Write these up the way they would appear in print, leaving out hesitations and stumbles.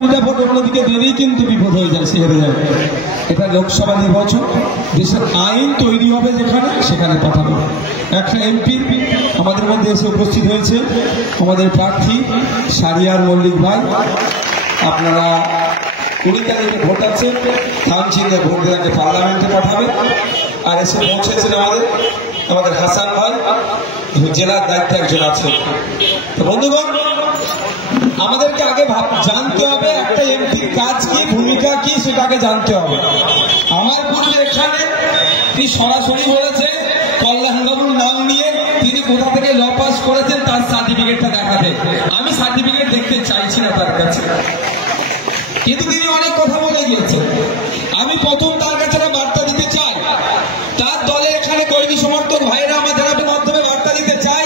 Vote অন্যদিকে দিলেই কিন্তু বিপদ হয়ে যায়, সে হেরে যায়। এটা লোকসভা নির্বাচন, দেশের আইন তৈরি হবে যেখানে সেখানে পাঠানো। একটা এমপি আমাদের মধ্যে এসে উপস্থিত হয়েছে, আমাদের প্রার্থী শাহরিয়ার মল্লিক ভাই। আপনারা 20 তারিখে ভোট আছে, থানচিনে ভোট দিয়ে পার্লামেন্টে পাঠাবে। আর এসে পৌঁছেছেন আমাদের হাসান ভাই, জেলার দায়িত্বে একজন আছে। তো বন্ধুগণ, আমাদেরকে আগে জানতে হবে একটা এমপির কাজ কি, ভূমিকা কি, সেটাকে জানতে হবে। আমার পূর্বে এখানে তিনি সরাসরি বলেছে কল্যাণবাবুর নাম নিয়ে তিনি কোথা থেকে ল পাস করেছেন তার সার্টিফিকেটটা দেখাতে। আমি সার্টিফিকেট দেখতে চাইছি না তার কাছে, কিন্তু তিনি অনেক কথা বলে গিয়েছেন। আমি প্রথম তার কাছে বার্তা দিতে চাই, তার দলে এখানে কর্মী সমর্থক ভাইরা আমাদের মাধ্যমে বার্তা দিতে চাই,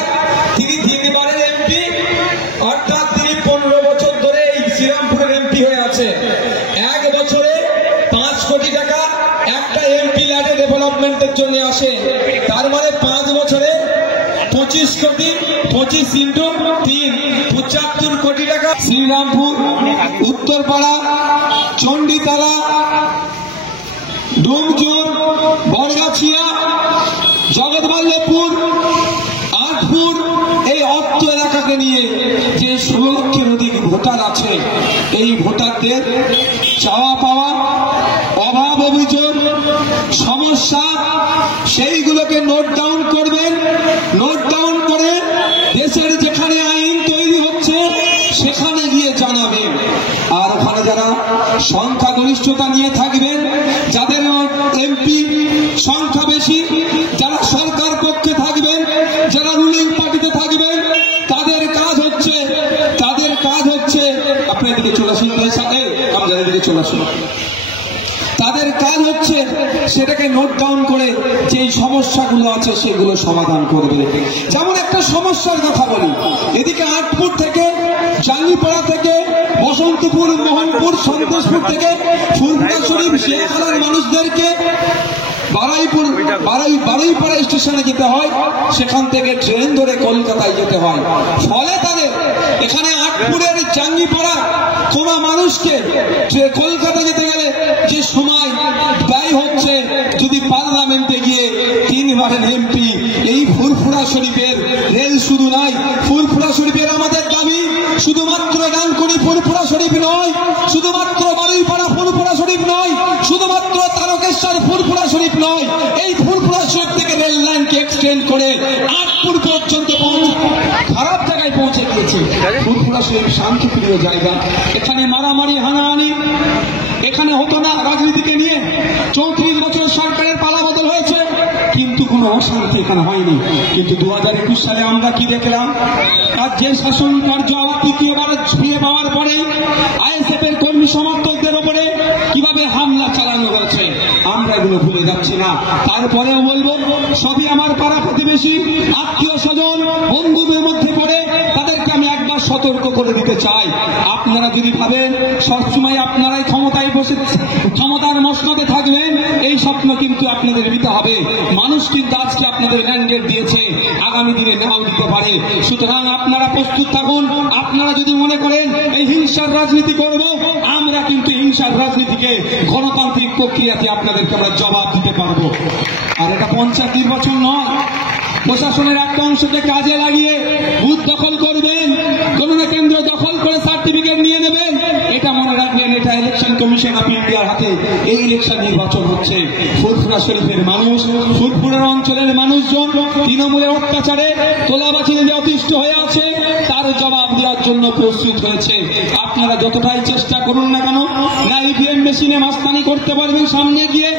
তিনি 3 বারের এমপি, অর্থাৎ তিনি 15 বছর ধরে এই শ্রীরামপুরের এমপি হয়ে আছে। 1 বছরে 5 কোটি টাকা একটা এমপি ল্যাডে ডেভেলপমেন্টের জন্য আসে। তার মানে 5 বছরে 25 কোটি, 25 ইন্টু 3, 75 কোটি টাকা শ্রীরামপুর, উত্তরপাড়া, চণ্ডীতলা, ডুমজুর, বড়গাছিয়া, জগৎবল্লভপুর, আটপুর, এই অর্থ এলাকাকে নিয়ে যে 16 লক্ষের অধিক ভোটার আছে, এই ভোটারদের চাওয়া পাওয়া, অভাব অভিযোগ, সমস্যা, সেইগুলোকে নোট ডাউন করবেন। নোট ডাউন করে দেশের যেখানে আইন তৈরি হচ্ছে সেখানে গিয়ে জানাবেন। আর ওখানে যারা সংখ্যাগরিষ্ঠতা নিয়ে থাকবেন, যাদের এমপি সংখ্যা বেশি, যারা সরকার পক্ষে থাকবেন, যারা রুলিং পার্টিতে থাকবেন, তাদের কাজ হচ্ছে আপনার দিকে চলে আসুন, আমাদের দিকে চলে আসুন। তাদের কাজ হচ্ছে সেটাকে নোট ডাউন করে যে সমস্যাগুলো আছে সেগুলো সমাধান করবে। যেমন একটা সমস্যার কথা বলি, এদিকে আটপুর থেকে, জাঙ্গিপাড়া থেকে, বসন্তপুর, মোহনপুর, সন্তোষপুর থেকে ফুলপুরা শরীফ, শেখালার মানুষদেরকে বারুইপাড়া স্টেশনে যেতে হয়, সেখান থেকে ট্রেন ধরে কলকাতায় যেতে হয়। ফলে তাদের এখানে আটপুরের জাঙ্গিপাড়া কোমা মানুষকে কলকাতা যেতে গেলে যে সময় ব্যয় হচ্ছে, যদি পার্লামেন্টে গিয়ে 3 বারের এমপি, এই ফুলপুরা শরীফের রেল শুধু নয়, ফুলপুরা শরীফের আমাদের দাবি শুধুমাত্র ডানকুনি ফুলপুরা শরীফ নয়, শুধুমাত্র বারুইপাড়া ফুলপুরা শরীফ নয়, শুধুমাত্র তারকেশ্বর ফুলপুরা শরীফ নয়, এই ফুলপুরা শরীফ থেকে রেল লাইনকে এক্সটেন্ড করে আটপুর পর্যন্ত খারাপ জায়গায় পৌঁছে গিয়েছে। ফুলপুরা শরীফ শান্তিপ্রিয় জায়গা, এখানে মারামারি হানাহানি এখানে হতো না। রাজনীতিকে নিয়ে 34 বছর সরকারের পালা বদল হয়েছে, কিন্তু কোনো অশান্তি এখানে হয়নি। কিন্তু 2021 সালে আমরা কি দেখলাম, রাজ্যের শাসন কার্য আবার তৃতীয়বার ফিরে পাওয়ার পরে আইএসএফ এর কর্মী সমর্থকদের উপরে কিভাবে হামলা চালানো হয়েছে, আমরা এগুলো ভুলে যাচ্ছি না। তারপরেও বলবো, সবই আমার পাড়া প্রতিবেশী, আত্মীয় স্বজন, বন্ধুদের মধ্যে পড়ে, তাদেরকে আমি একবার সতর্ক করে দিতে চাই। আপনারা যদি ভাবেন সবসময় আপনারাই ক্ষমতায় বসে ক্ষমতার মসনদে থাকবেন, এই স্বপ্ন কিন্তু আপনাদের নিতে হবে। মানুষ কিন্তু আজকে আপনাদের ম্যান্ডেট দিয়েছে, আগামী দিনে নাও দিতে পারে। সুতরাং আপনারা প্রস্তুত থাকুন। আপনারা যদি মনে করেন এই হিংসার রাজনীতি করব, আমরা কিন্তু হিংসার রাজনীতিকে গণতান্ত্রিক প্রক্রিয়াতে আপনাদেরকে আমরা জবাব দিতে পারবো। আর এটা পঞ্চায়েত নির্বাচন নয়, প্রশাসনের একটা অংশকে কাজে লাগিয়ে বুথ দখল করবেন, গণনা কেন্দ্র দখল করে সার্টিফিকেট নিয়ে নেবেন, এটা মনে রাখবেন, এটা ইলেকশন কমিশন অফ ইন্ডিয়ার হাতে এই ইলেকশন নির্বাচন হচ্ছে। ফুলপুরা শরীফের মানুষ, ফুলপুরা অঞ্চলের মানুষজন তৃণমূলের অত্যাচারে তোলাবাজিতে যে অতিষ্ঠ হয়ে আছে, তার জবাব দেওয়ার জন্য প্রস্তুত হয়েছে। আপনারা যতটাই চেষ্টা করুন না কেন, না ইভিএম মেশিনে মাস্তানি করতে পারবেন সামনে গিয়ে,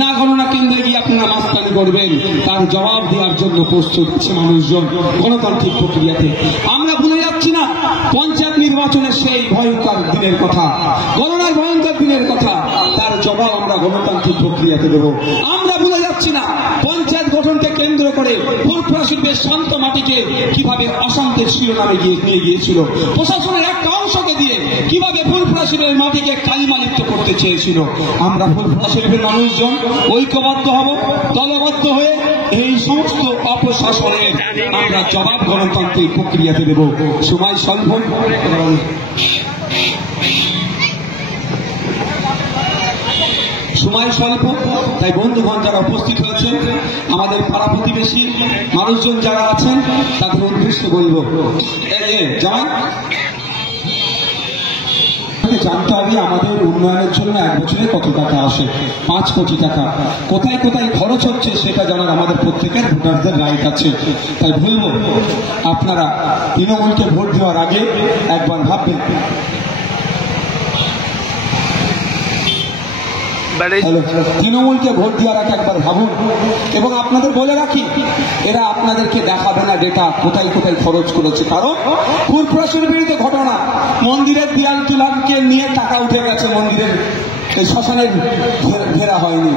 না গণনা কেন্দ্রে গিয়ে আপনারা মাস্তানি করবেন, তার জবাব দেওয়ার জন্য প্রস্তুত আছে মানুষজন গণতান্ত্রিক প্রক্রিয়াতে। আমরা ভুলে যাচ্ছি না পঞ্চায়েত নির্বাচনের সেই ভয়ঙ্কর দিনের কথা, গণনার ভয়ঙ্কর দিনের কথা, তার জবাব আমরা গণতান্ত্রিক প্রক্রিয়াতে দেব। আমরা ভুলে যাচ্ছি না পঞ্চায়েত গঠনকে কেন্দ্র করে ফুলপুরা শরীফের শান্ত মাটিকে কিভাবে অশান্তির শিরোনামে নিয়ে গিয়েছিল, প্রশাসনের একটা অংশকে দিয়ে কিভাবে ফুলপুরা শরীফের মাটিকে কালিমালিপ্ত করতে চেয়েছিল। আমরা ফুলপুরা শরীফের মানুষজন ঐক্যবদ্ধ হব, দলবদ্ধ হয়ে এই সমস্ত অপশাসনের আমরা জবাব গণতান্ত্রিক প্রক্রিয়াতে দেব। সময় স্বল্প। সময় স্বল্প, তাই বন্ধুগণ যারা উপস্থিত হয়েছেন, আমাদের পাড়া প্রতিবেশী মানুষজন যারা আছেন, তাদের উদ্দেশ্যে বলবো, জামাই জানতে হবে আমাদের উন্নয়নের জন্য এক বছরে কত টাকা আসে। 5 কোটি টাকা কোথায় কোথায় খরচ হচ্ছে সেটা জানার আমাদের প্রত্যেকের ভোটারদের রাইট আছে। তাই বলবো, আপনারা তৃণমূলকে ভোট দেওয়ার আগে একবার ভাববেন। তৃণমূলকে ভোট দেওয়ার আগে একবার ভাবুন। এবং আপনাদের বলে রাখি, এরা আপনাদেরকে দেখাবে না ডেটা কোথায় কোথায় খরচ করেছে, কারণ ফুরফুরাসের বিরুদ্ধে ঘটনা, মন্দিরের দেয়াল তুলাকে নিয়ে টাকা উঠে গেছে, মন্দিরের শ্মশানের ঘেরা হয়নি,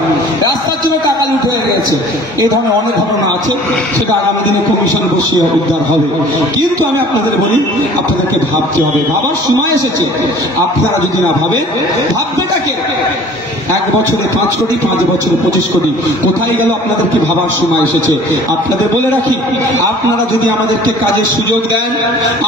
রাস্তার জন্য টাকা লুট হয়ে গেছে, এই ধরনের অনেক ঘটনা আছে, সেটা আগামী দিনে কমিশন বসিয়ে উদ্ধার হবে। কিন্তু আমি আপনাদের বলি, আপনাদেরকে ভাবতে হবে, ভাবার সময় এসেছে। আপনারা যদি না ভাবেন, ভাববে কাকে? 1 বছরে 5 কোটি, 5 বছরে 25 কোটি, কোথায় গেল? আপনাদেরকে ভাবার সময় এসেছে। আপনাদের বলে রাখি, আপনারা যদি আমাদেরকে কাজের সুযোগ দেন,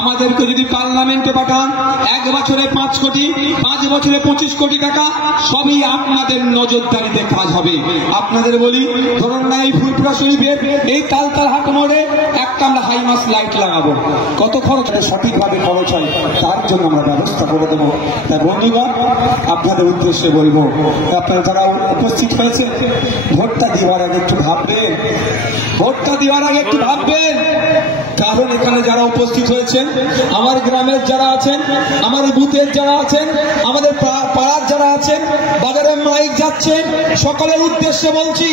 আমাদেরকে যদি পার্লামেন্টে পাঠান, 1 বছরে 5 কোটি, 5 বছরে 25 কোটি টাকা, সবই আপনাদের নজরদারিতে কাজ হবে। আপনাদের বলি, ধরুন না এই ফুরফুরা শরীফের এই তালতালহাট মোড়ে একটা আমরা হাইমাস লাইট লাগাবো, কত খরচ? সঠিকভাবে খরচ হয়, তার জন্য আমরা ব্যবস্থা করে দেবো। তাই বন্ধুগণ, আপনাদের উদ্দেশ্যে বলবো, আপনারা যারা উপস্থিত হয়েছে, ভোটটা দেওয়ার আগে একটু ভাববেন, ভোটটা দেওয়ার আগে একটু ভাববেন। কারণ এখানে যারা উপস্থিত হয়েছেন, আমার গ্রামের যারা আছেন, আমার বুথের যারা আছেন, আমাদের পাড়ার যারা আছেন, বাজারে মাইক যাচ্ছে, সকলের উদ্দেশ্যে বলছি,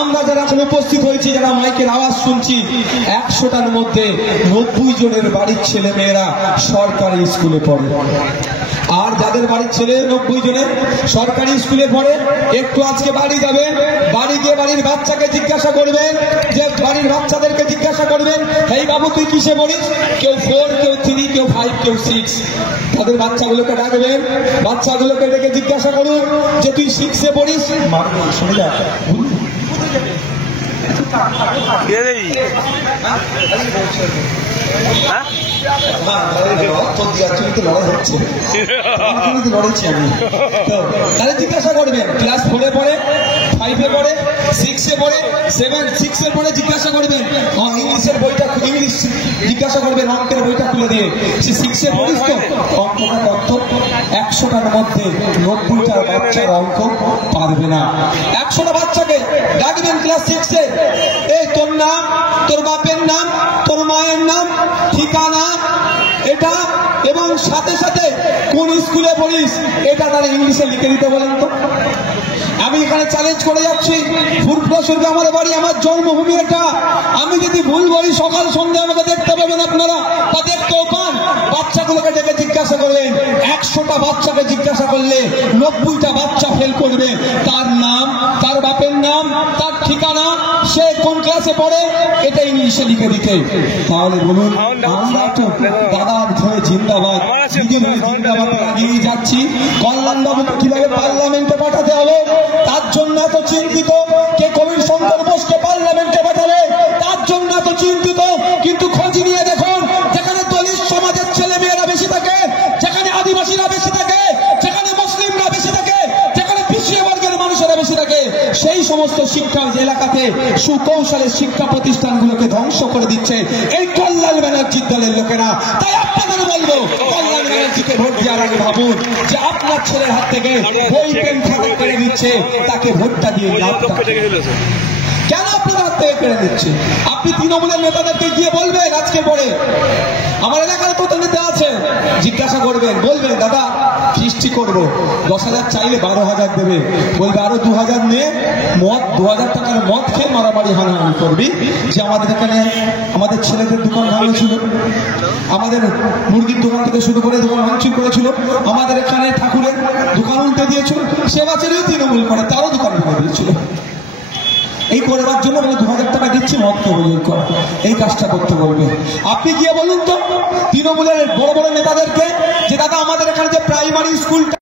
আমরা যারা এখন উপস্থিত হয়েছি, যারা মাইকের আওয়াজ শুনছি, 100টার মধ্যে 90 জনের বাড়ির ছেলে মেয়েরা সরকারি স্কুলে পড়ে। আর যাদের বাড়ির ছেলে 90 জনের সরকারি স্কুলে পড়ে, একটু আজকে বাড়ি যাবেন, বাড়ি গিয়ে বাড়ির বাচ্চাকে জিজ্ঞাসা করবেন, যে বাড়ির বাচ্চাদেরকে জিজ্ঞাসা করবেন, এই বাবু তুই কিসে পড়িস? কেউ 4, কেউ 3, কেউ 5, কেউ 6। তাদের বাচ্চাগুলোকে ডাকবেন, বাচ্চাগুলোকে ডেকে জিজ্ঞাসা করুন যে তুই 6-এ পড়িস। শুনে যা তাহলে জিজ্ঞাসা করবেন, ক্লাস 4-এ পড়ে, 5-এ পড়ে, 6-এ পড়ে, 6-এর পরে জিজ্ঞাসা করবেন, ইংলিশের বইটা, ইংলিশ জিজ্ঞাসা করবেন, অঙ্কের বইটা খুলে দিয়ে, সে 6-এ পড়িস তো? অঙ্কটা কত? 100টার মধ্যে 90টা বাচ্চার অঙ্ক পারবে না। 100টা বাচ্চাকে ডাকবেন ক্লাস 6-এ, এই তোর নাম, তোর বাপের নাম, তোর মায়ের নাম, ঠিকানা এটা, এবং সাথে সাথে কোন স্কুলে পড়িস এটা তারা ইংলিশে লিখে দিতে বলেন তো। আমি এখানে চ্যালেঞ্জ করে যাচ্ছি, ফুরফুরা শরীফে আমার বাড়ি, আমার জন্মভূমি এটা। আমি যদি ভুল বলি, সকাল সন্ধ্যা আমাকে দেখতে পাবেন আপনারা, তা দেখতেও পান। বাচ্চাগুলোকে ডেকে জিজ্ঞাসা করবেন, 100টা বাচ্চাকে জিজ্ঞাসা করলে 90টা বাচ্চা ফেল করবে। তার নাম, তার বাপের নাম, তার ঠিকানা, সে কোন ক্লাসে পড়ে, এটা ইংলিশে লিখে দিতে। তাহলে বলুন, আমরা তো দাদার ধরে জিন্দাবাদ, দিদির হয়ে জিন্দাবাদ লাগিয়ে যাচ্ছি। কল্যাণবাবুকে কিভাবে পার্লামেন্টে পাঠাতে হবে তার জন্য এত চিন্তিত, কে কবির শঙ্কর বোসকে পার্লামেন্টে পাঠাবে তার জন্য এত চিন্তিত। কিন্তু খোঁজ নিয়ে দেখুন, যেখানে দলিত সমাজের ছেলে মেয়েরা বেশি থাকে, যেখানে আদিবাসীরা বেশি থাকে, যেখানে মুসলিমরা বেশি থাকে, যেখানে পিছিয়ে বর্গের মানুষেরা বেশি থাকে, সেই সমস্ত শিক্ষার এলাকাতে সুকৌশলের শিক্ষা প্রতিষ্ঠানগুলোকে ধ্বংস করে দিচ্ছে এই কল্যাণ ব্যানার্জির দলের লোকেরা। তাই আপনাদের বলবো, কল্যাণ ব্যানার্জিকে ভোট দেওয়ার আগে ভাবুন যে আপনার ছেলের হাত থেকে বই পেন খাতা কেড়ে নিচ্ছে, তাকে ভোটটা দিয়ে কেন আপনার হাত থেকে কেড়ে নিচ্ছে? আপনি তৃণমূলের নেতাদেরকে গিয়ে বলবেন, আজকে পরে আমার এলাকার কত নেতা আছে, জিজ্ঞাসা করবেন, বলবেন দাদা ফিস্টি করবো, 10,000 চাইলে 12,000 দেবে, বলবে আরো 2,000 নে, মদ 2,000 টাকার মদ খেয়ে মারামারি হানাহানি করবি। যে আমাদের এখানে আমাদের ছেলেদের দোকান ভাঙছিল, আমাদের মুরগির দোকান থেকে শুরু করে দোকান ভাঙচুর করেছিল, আমাদের এখানে ঠাকুরের দোকান উল্টে দিয়েছিল, সে বছরই তৃণমূল করে তারও দোকান ভেঙে দিয়েছিল। এই করবার জন্য 2,000 টাকা দিচ্ছি, মদকে বলি কর, এই কাজটা করতে বলবে। আপনি গিয়ে বলুন তো তৃণমূলের বড় বড় নেতাদেরকে যে দাদা আমাদের এখানে যে প্রাইমারি স্কুল